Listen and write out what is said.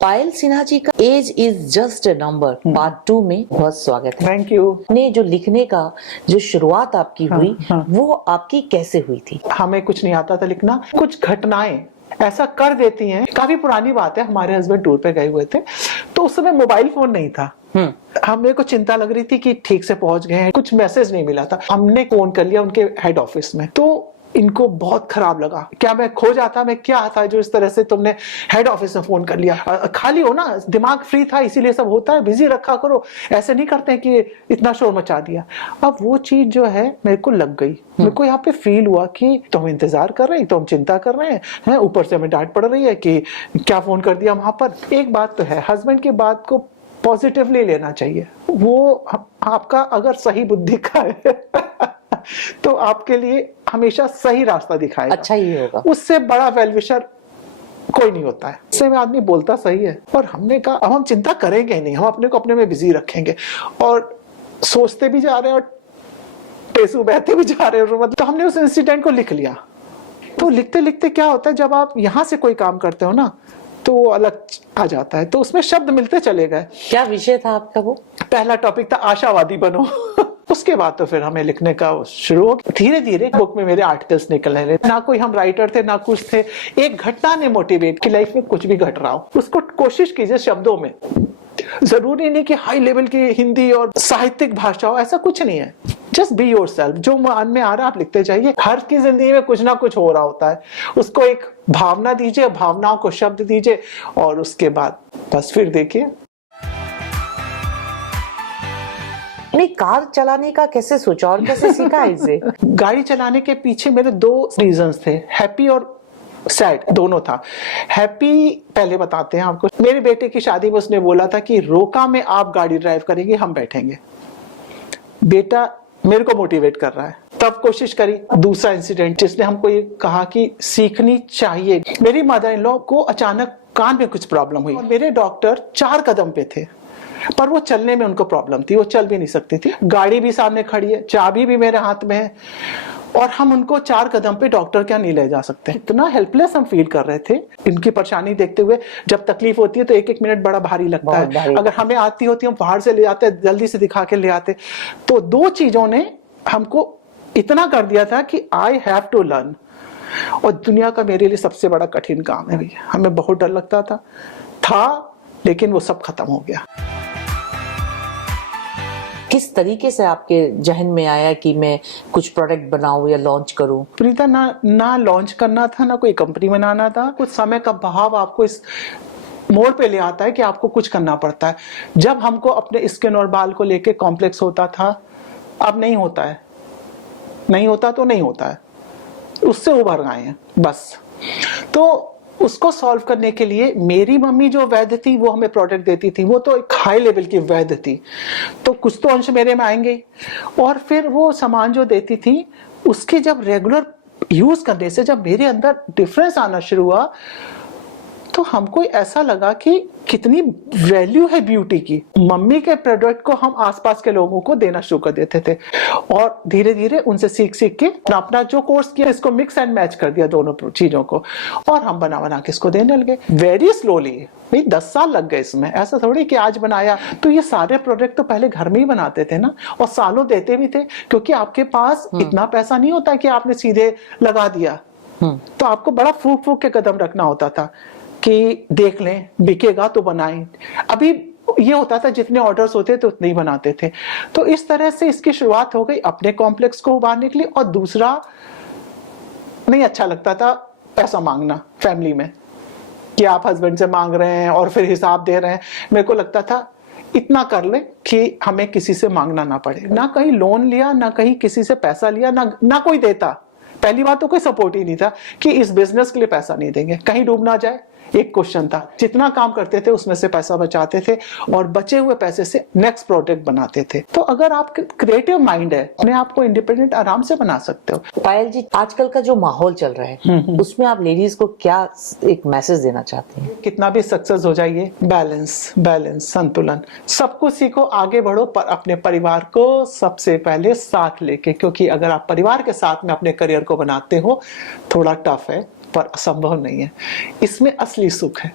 पायल सिन्हा जी का age is just a number part 2 में बहुत स्वागत है। Thank you. ने जो लिखने का जो शुरुआत आपकी हुई वो आपकी कैसे हुई थी? हमें कुछ नहीं आता था लिखना, कुछ घटनाएं ऐसा कर देती हैं। काफी पुरानी बात है, हमारे हस्बैंड टूर पे गए हुए थे तो उस समय मोबाइल फोन नहीं था। हमें को चिंता लग रही थी कि ठीक से पहुंच गए हैं, कुछ मैसेज नहीं मिला था। हमने फोन कर लिया उनके हेड ऑफिस में, तो इनको बहुत खराब लगा। क्या मैं खो जाता, मैं क्या था जो इस तरह से तुमने हेड ऑफिस में फोन कर लिया। खाली हो ना, दिमाग फ्री था इसीलिए सब होता है, बिजी रखा करो, ऐसे नहीं करते हैं कि इतना शोर मचा दिया। अब वो चीज जो है मेरे को लग गई। मेरे को यहाँ पे फील हुआ कि तो हम इंतजार कर रहे हैं, तो हम चिंता कर रहे हैं, ऊपर से हमें डांट पड़ रही है कि क्या फोन कर दिया वहां पर। एक बात तो है, हस्बैंड की बात को पॉजिटिवली लेना चाहिए। वो आपका अगर सही बुद्धि का है तो आपके लिए हमेशा सही रास्ता दिखाएगा, अच्छा ही होगा। उससे बड़ा वेलविशर कोई नहीं होता है। इससे में आदमी बोलता सही है। और हमने कहा अब हम चिंता करेंगे ही नहीं, हम अपने को अपने में बिजी रखेंगे। और सोचते भी जा रहे हैं और टेसू बहते भी जा रहे हैं। मतलब तो हमने उस इंसिडेंट को लिख लिया। तो लिखते लिखते क्या होता है, जब आप यहां से कोई काम करते हो ना तो वो अलग आ जाता है, तो उसमें शब्द मिलते चले गए। क्या विषय था आपका? वो पहला टॉपिक था आशावादी बनो। उसके बाद तो फिर हमें लिखने का शुरू हो गया। धीरे धीरे बुक में मेरे आर्टिकल्स निकलने लगे। ना कोई हम राइटर थे ना कुछ थे, एक घटना ने मोटिवेट की। लाइफ में कुछ भी घट रहा हो उसको कोशिश कीजिए शब्दों में। जरूरी नहीं कि हाई लेवल की हिंदी और साहित्यिक भाषा हो, ऐसा कुछ नहीं है। Just be yourself. जो मन में आ रहा है आप लिखते जाइए। हर की जिंदगी में कुछ ना कुछ हो रहा होता है, उसको एक भावना दीजिए, भावनाओं को शब्द दीजिए और उसके बाद बस फिर देखिए। कार चलाने का कैसे सोचा और कैसे सीखा इसे? गाड़ी चलाने के पीछे मेरे दो रीजंस थे, हैप्पी और सैड, दोनों था। हैप्पी पहले बताते हैं आपको। मेरे बेटे की शादी में उसने बोला था कि रोका में आप गाड़ी ड्राइव करेंगे, हम बैठेंगे। बेटा मेरे को मोटिवेट कर रहा है, तब कोशिश करी। दूसरा इंसिडेंट जिसने हमको ये कहा कि सीखनी चाहिए। मेरी मदर इन लॉ को अचानक कान में कुछ प्रॉब्लम हुई। मेरे डॉक्टर 4 कदम पे थे, पर वो चलने में उनको प्रॉब्लम थी, वो चल भी नहीं सकती थी। गाड़ी भी सामने खड़ी है, चाबी भी मेरे हाथ में है और हम उनको 4 कदम पे डॉक्टर क्या नहीं ले जा सकते। इतना हेल्पलेस हम फील कर रहे थे इनकी परेशानी देखते हुए। जब तकलीफ होती है तो एक एक मिनट बड़ा भारी लगता है। अगर हमें आती होती हम बाहर से ले आते, जल्दी से दिखा के ले आते। तो दो चीजों ने हमको इतना कर दिया था कि आई हैव टू लर्न। और दुनिया का मेरे लिए सबसे बड़ा कठिन काम है भैया। हमें बहुत डर लगता था लेकिन वो सब खत्म हो गया। किस तरीके से आपके जहन में आया कि मैं कुछ प्रोडक्ट बनाऊं या लॉन्च करूं? प्रीता, ना लॉन्च करना था, ना कोई कंपनी बनाना था। कुछ समय का बहाव आपको इस मोड़ पे ले आता है कि आपको कुछ करना पड़ता है। जब हमको अपने स्किन और बाल को लेके कॉम्प्लेक्स होता था, अब नहीं होता है। नहीं होता तो नहीं होता है, उससे उभर आए हैं बस। तो उसको सॉल्व करने के लिए मेरी मम्मी जो वैद्य थी वो हमें प्रोडक्ट देती थी, वो तो एक हाई लेवल की वैद्य थी, तो कुछ तो अंश मेरे में आएंगे। और फिर वो सामान जो देती थी उसके जब रेगुलर यूज करने से जब मेरे अंदर डिफरेंस आना शुरू हुआ तो हमको ऐसा लगा कि कितनी वैल्यू है ब्यूटी की। मम्मी के प्रोडक्ट को हम आसपास के लोगों को देना शुरू कर देते थे और धीरे धीरे उनसे सीख सीख के अपना जो कोर्स किया इसको मिक्स एंड मैच कर दिया दोनों चीजों को, और हम बना बना के इसको देने लगे वेरी स्लोली। भाई 10 साल लग गए इसमें, ऐसा थोड़ी कि आज बनाया। तो ये सारे प्रोडक्ट तो पहले घर में ही बनाते थे ना, और सालों देते भी थे, क्योंकि आपके पास इतना पैसा नहीं होता कि आपने सीधे लगा दिया। तो आपको बड़ा फूक फूक के कदम रखना होता था कि देख लें बिकेगा तो बनाएं। अभी ये होता था जितने ऑर्डर्स होते थे उतने ही बनाते थे। तो इस तरह से इसकी शुरुआत हो गई अपने कॉम्प्लेक्स को उभारने के लिए। और दूसरा, नहीं अच्छा लगता था पैसा मांगना फैमिली में, कि आप हस्बैंड से मांग रहे हैं और फिर हिसाब दे रहे हैं। मेरे को लगता था इतना कर ले कि हमें किसी से मांगना ना पड़े। ना कहीं लोन लिया, ना कहीं किसी से पैसा लिया, ना कोई देता। पहली बात तो कोई सपोर्ट ही नहीं था कि इस बिजनेस के लिए पैसा नहीं देंगे, कहीं डूब ना जाए, एक क्वेश्चन था। जितना काम करते थे उसमें से पैसा बचाते थे और बचे हुए पैसे से नेक्स्ट प्रोडक्ट बनाते थे। तो अगर आप क्रिएटिव माइंड है, अपने आप को इंडिपेंडेंट आराम से बना सकते हो। पायल जी, आजकल का जो माहौल चल रहा है उसमें आप लेडीज को क्या एक मैसेज देना चाहती हैं? कितना भी सक्सेस हो जाइए, बैलेंस, संतुलन। सबको सीखो, आगे बढ़ो, पर अपने परिवार को सबसे पहले साथ लेके, क्योंकि अगर आप परिवार के साथ में अपने करियर को बनाते हो, थोड़ा टफ है पर असंभव नहीं है। इसमें असली सुख है।